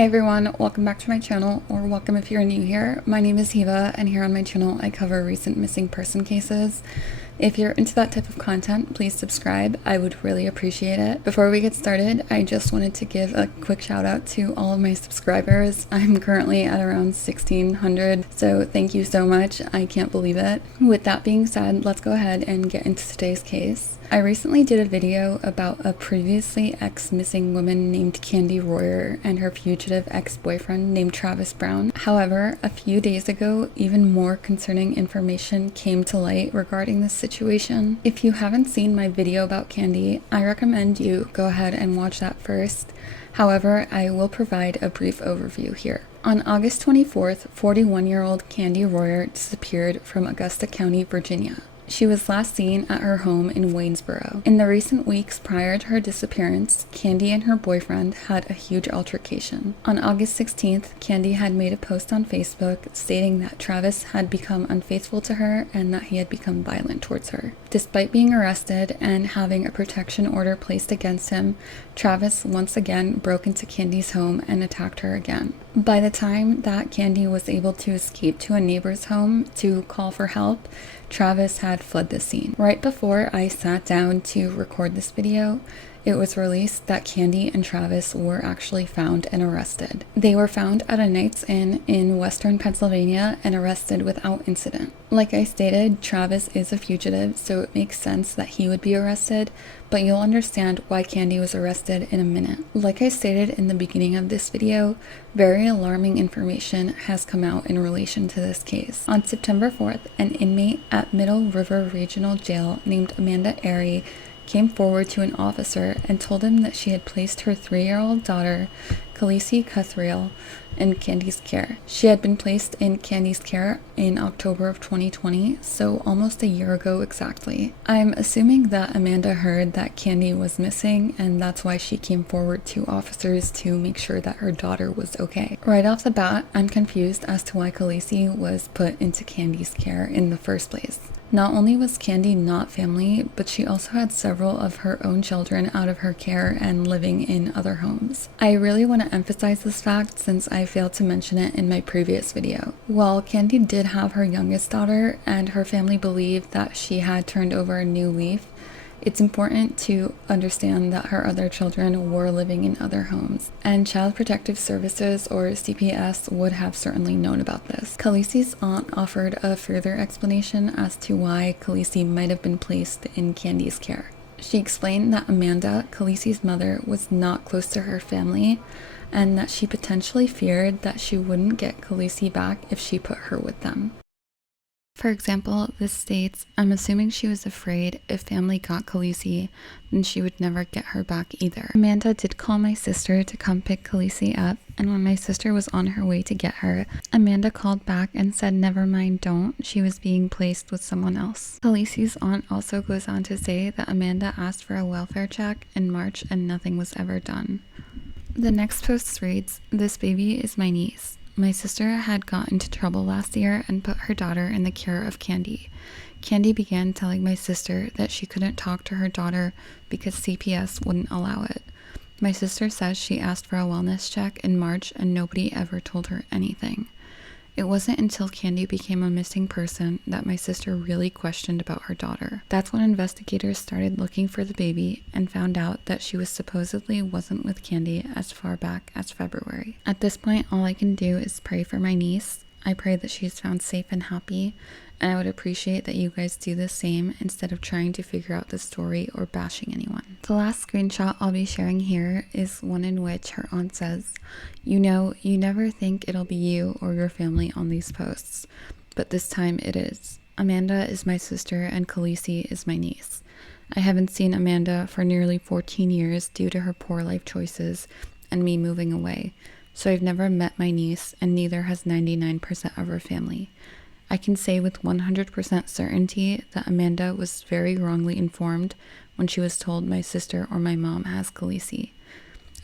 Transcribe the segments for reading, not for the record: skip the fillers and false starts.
Hi everyone, welcome back to my channel, or welcome if you're new here. My name is Hiva, and here on my channel I cover recent missing person cases. If you're into that type of content, please subscribe. I would really appreciate it. Before we get started, I just wanted to give a quick shout out to all of my subscribers. I'm currently at around 1,600, so thank you so much. I can't believe it. With that being said, let's go ahead and get into today's case. I recently did a video about a previously ex-missing woman named Candi Royer and her fugitive ex-boyfriend named Travis Brown. However, a few days ago, even more concerning information came to light regarding this situation. If you haven't seen my video about Candi, I recommend you go ahead and watch that first. However, I will provide a brief overview here. On August 24th, 41-year-old Candi Royer disappeared from Augusta County, Virginia. She was last seen at her home in Waynesboro. In the recent weeks prior to her disappearance, Candi and her boyfriend had a huge altercation. On August 16th, Candi had made a post on Facebook stating that Travis had become unfaithful to her and that he had become violent towards her. Despite being arrested and having a protection order placed against him, Travis once again broke into Candi's home and attacked her again. By the time that Candi was able to escape to a neighbor's home to call for help, Travis had fled the scene. Right before I sat down to record this video, it was released that Candi and Travis were actually found and arrested. They were found at a Knights Inn in western Pennsylvania and arrested without incident. Like I stated, Travis is a fugitive, so it makes sense that he would be arrested, but you'll understand why Candi was arrested in a minute. Like I stated in the beginning of this video, very alarming information has come out in relation to this case. On September 4th, an inmate at Middle River Regional Jail named Amanda Arey came forward to an officer and told him that she had placed her 3-year-old daughter, Khaleesi Cuthriell, in Candi's care. She had been placed in Candi's care in October of 2020, so almost a year ago exactly. I'm assuming that Amanda heard that Candi was missing, and that's why she came forward to officers to make sure that her daughter was okay. Right off the bat, I'm confused as to why Khaleesi was put into Candi's care in the first place. Not only was Candi not family, but she also had several of her own children out of her care and living in other homes. I really want to emphasize this fact since I failed to mention it in my previous video. While Candi did have her youngest daughter and her family believed that she had turned over a new leaf, it's important to understand that her other children were living in other homes, and Child Protective Services, or CPS, would have certainly known about this. Khaleesi's aunt offered a further explanation as to why Khaleesi might have been placed in Candi's care. She explained that Amanda, Khaleesi's mother, was not close to her family, and that she potentially feared that she wouldn't get Khaleesi back if she put her with them. For example, this states, I'm assuming she was afraid if family got Khaleesi, then she would never get her back either. Amanda did call my sister to come pick Khaleesi up, and when my sister was on her way to get her, Amanda called back and said, never mind, don't, she was being placed with someone else. Khaleesi's aunt also goes on to say that Amanda asked for a welfare check in March and nothing was ever done. The next post reads, this baby is my niece. My sister had got into trouble last year and put her daughter in the care of Candi. Candi began telling my sister that she couldn't talk to her daughter because CPS wouldn't allow it. My sister says she asked for a wellness check in March and nobody ever told her anything. It wasn't until Candi became a missing person that my sister really questioned about her daughter. That's when investigators started looking for the baby and found out that she was supposedly wasn't with Candi as far back as February. At this point, all I can do is pray for my niece. I pray that she's found safe and happy, and I would appreciate that you guys do the same instead of trying to figure out the story or bashing anyone. The last screenshot I'll be sharing here is one in which her aunt says, you know, you never think it'll be you or your family on these posts, but this time it is. Amanda is my sister and Khaleesi is my niece. I haven't seen Amanda for nearly 14 years due to her poor life choices and me moving away, so I've never met my niece and neither has 99% of her family. I can say with 100% certainty that Amanda was very wrongly informed when she was told my sister or my mom has Khaleesi.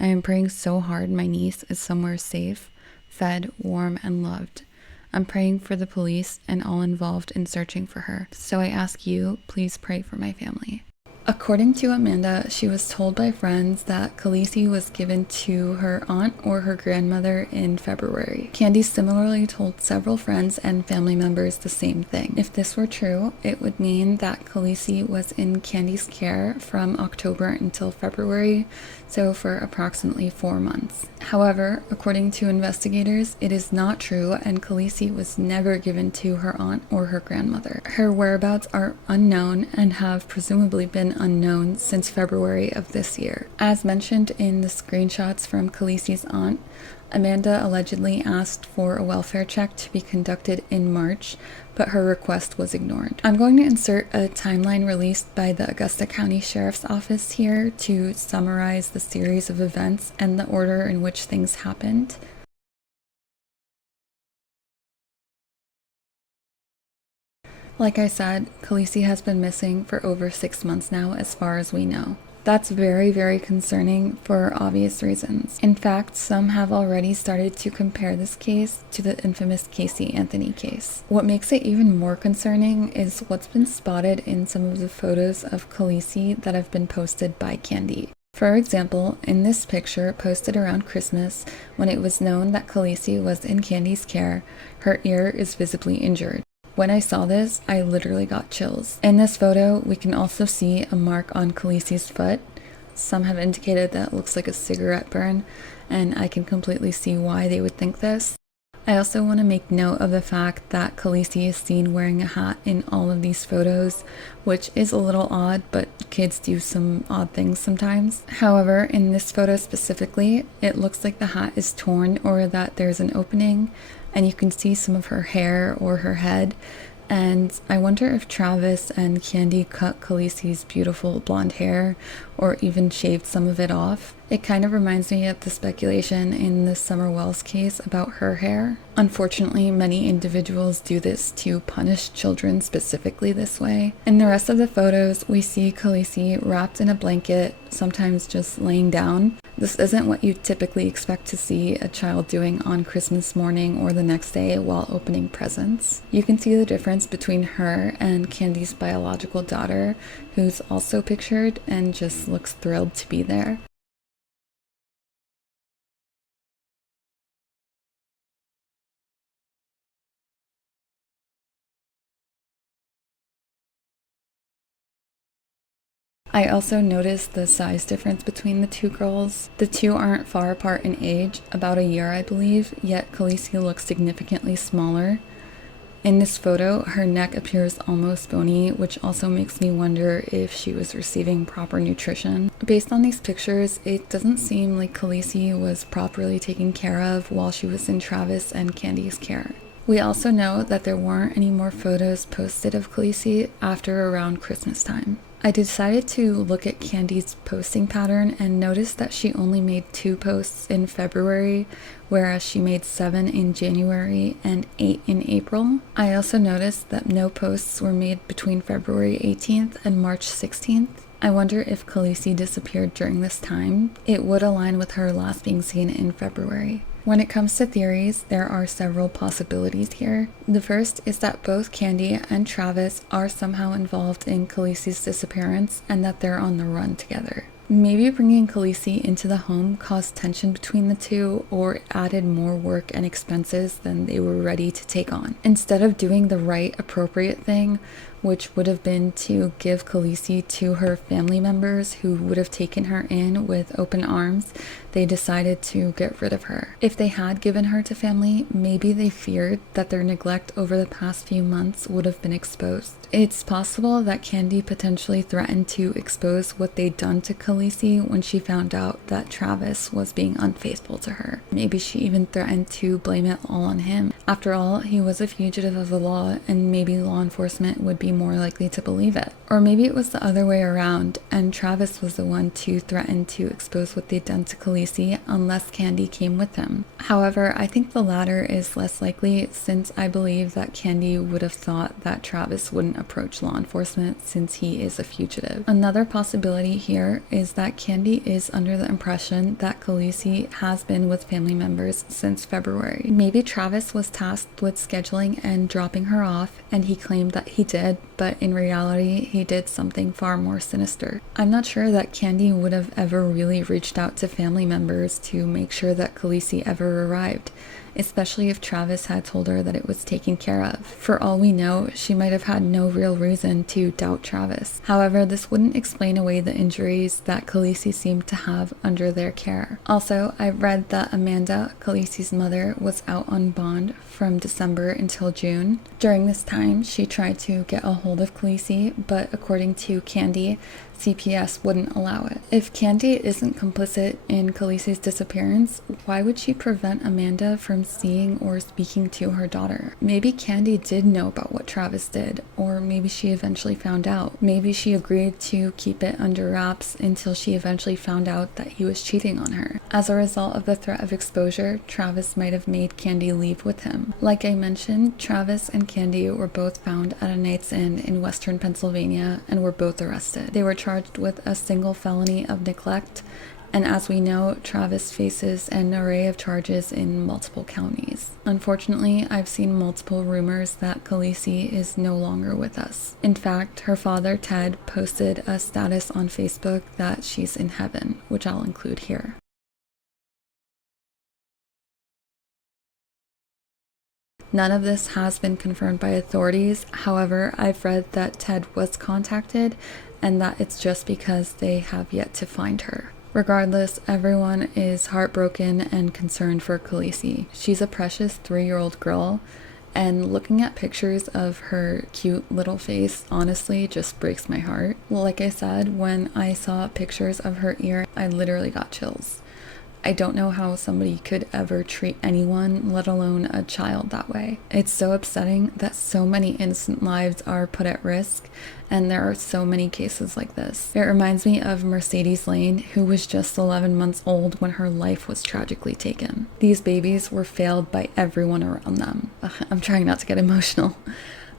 I am praying so hard my niece is somewhere safe, fed, warm, and loved. I'm praying for the police and all involved in searching for her, so I ask you, please pray for my family. According to Amanda, she was told by friends that Khaleesi was given to her aunt or her grandmother in February. Candi similarly told several friends and family members the same thing. If this were true, it would mean that Khaleesi was in Candi's care from October until February, so for approximately 4 months. However, according to investigators, it is not true, and Khaleesi was never given to her aunt or her grandmother. Her whereabouts are unknown and have presumably been unknown since February of this year. As mentioned in the screenshots from Khaleesi's aunt, Amanda allegedly asked for a welfare check to be conducted in March, but her request was ignored. I'm going to insert a timeline released by the Augusta County Sheriff's Office here to summarize the series of events and the order in which things happened. Like I said, Khaleesi has been missing for over 6 months now, as far as we know. That's very, very concerning for obvious reasons. In fact, some have already started to compare this case to the infamous Casey Anthony case. What makes it even more concerning is what's been spotted in some of the photos of Khaleesi that have been posted by Candi. For example, in this picture posted around Christmas, when it was known that Khaleesi was in Candi's care, her ear is visibly injured. When I saw this, I literally got chills. In this photo, we can also see a mark on Khaleesi's foot. Some have indicated that it looks like a cigarette burn, and I can completely see why they would think this. I also want to make note of the fact that Khaleesi is seen wearing a hat in all of these photos, which is a little odd, but kids do some odd things sometimes. However, in this photo specifically, it looks like the hat is torn or that there's an opening, and you can see some of her hair or her head. And I wonder if Travis and Candi cut Khaleesi's beautiful blonde hair or even shaved some of it off. It kind of reminds me of the speculation in the Summer Wells case about her hair. Unfortunately, many individuals do this to punish children specifically this way. In the rest of the photos, we see Khaleesi wrapped in a blanket, sometimes just laying down. This isn't what you typically expect to see a child doing on Christmas morning or the next day while opening presents. You can see the difference between her and Candi's biological daughter, who's also pictured and just looks thrilled to be there. I also noticed the size difference between the two girls. The two aren't far apart in age, about a year I believe, yet Khaleesi looks significantly smaller. In this photo, her neck appears almost bony, which also makes me wonder if she was receiving proper nutrition. Based on these pictures, it doesn't seem like Khaleesi was properly taken care of while she was in Travis and Candi's care. We also know that there weren't any more photos posted of Khaleesi after around Christmas time. I decided to look at Candi's posting pattern and noticed that she only made 2 posts in February, whereas she made 7 in January and 8 in April. I also noticed that no posts were made between February 18th and March 16th. I wonder if Khaleesi disappeared during this time. It would align with her last being seen in February. When it comes to theories, there are several possibilities here. The first is that both Candi and Travis are somehow involved in Khaleesi's disappearance and that they're on the run together. Maybe bringing Khaleesi into the home caused tension between the two or added more work and expenses than they were ready to take on. Instead of doing the right, appropriate thing, which would have been to give Khaleesi to her family members who would have taken her in with open arms, they decided to get rid of her. If they had given her to family, maybe they feared that their neglect over the past few months would have been exposed. It's possible that Candi potentially threatened to expose what they'd done to Khaleesi when she found out that Travis was being unfaithful to her. Maybe she even threatened to blame it all on him. After all, he was a fugitive of the law, and maybe law enforcement would be more likely to believe it. Or maybe it was the other way around, and Travis was the one to threaten to expose what they'd done to Khaleesi unless Candi came with him. However, I think the latter is less likely, since I believe that Candi would have thought that Travis wouldn't approach law enforcement since he is a fugitive. Another possibility here is that Candi is under the impression that Khaleesi has been with family members since February. Maybe Travis was tasked with scheduling and dropping her off, and he claimed that he did, but in reality, he did something far more sinister. I'm not sure that Candi would have ever really reached out to family members to make sure that Khaleesi ever arrived, especially if Travis had told her that it was taken care of. For all we know, she might have had no real reason to doubt Travis. However, this wouldn't explain away the injuries that Khaleesi seemed to have under their care. Also, I read that Amanda, Khaleesi's mother, was out on bond from December until June. During this time, she tried to get a hold of Khaleesi, but according to Candi, CPS wouldn't allow it. If Candi isn't complicit in Khaleesi's disappearance, why would she prevent Amanda from seeing or speaking to her daughter? Maybe Candi did know about what Travis did, or maybe she eventually found out. Maybe she agreed to keep it under wraps until she eventually found out that he was cheating on her. As a result of the threat of exposure, Travis might have made Candi leave with him. Like I mentioned, Travis and Candi were both found at a Knight's Inn in western Pennsylvania and were both arrested. They were charged with a single felony of neglect, and as we know, Travis faces an array of charges in multiple counties. Unfortunately, I've seen multiple rumors that Khaleesi is no longer with us. In fact, her father, Ted, posted a status on Facebook that she's in heaven, which I'll include here. None of this has been confirmed by authorities. However, I've read that Ted was contacted and that it's just because they have yet to find her. Regardless, everyone is heartbroken and concerned for Khaleesi. She's a precious 3-year-old girl, and looking at pictures of her cute little face honestly just breaks my heart. Like I said, when I saw pictures of her ear, I literally got chills. I don't know how somebody could ever treat anyone, let alone a child, that way. It's so upsetting that so many innocent lives are put at risk, and there are so many cases like this. It reminds me of Mercedes Lane, who was just 11 months old when her life was tragically taken. These babies were failed by everyone around them. I'm trying not to get emotional.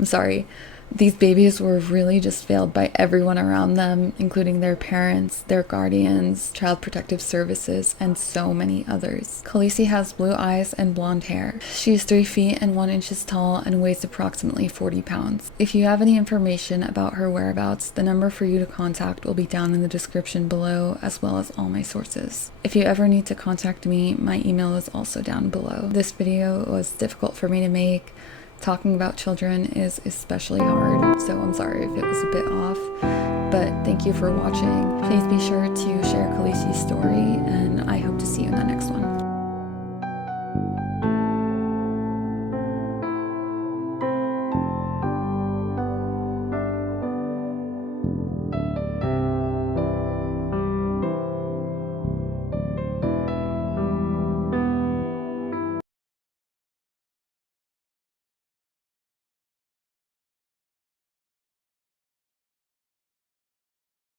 I'm sorry. These babies were really just failed by everyone around them, including their parents, their guardians, Child Protective Services, and so many others. Khaleesi has blue eyes and blonde hair. She's 3 feet and 1 inch tall and weighs approximately 40 pounds. If you have any information about her whereabouts, the number for you to contact will be down in the description below, as well as all my sources. If you ever need to contact me, my email is also down below. This video was difficult for me to make. Talking about children is especially hard, so I'm sorry if it was a bit off, but thank you for watching. Please be sure to share Khaleesi's story, and I hope to see you in the next one.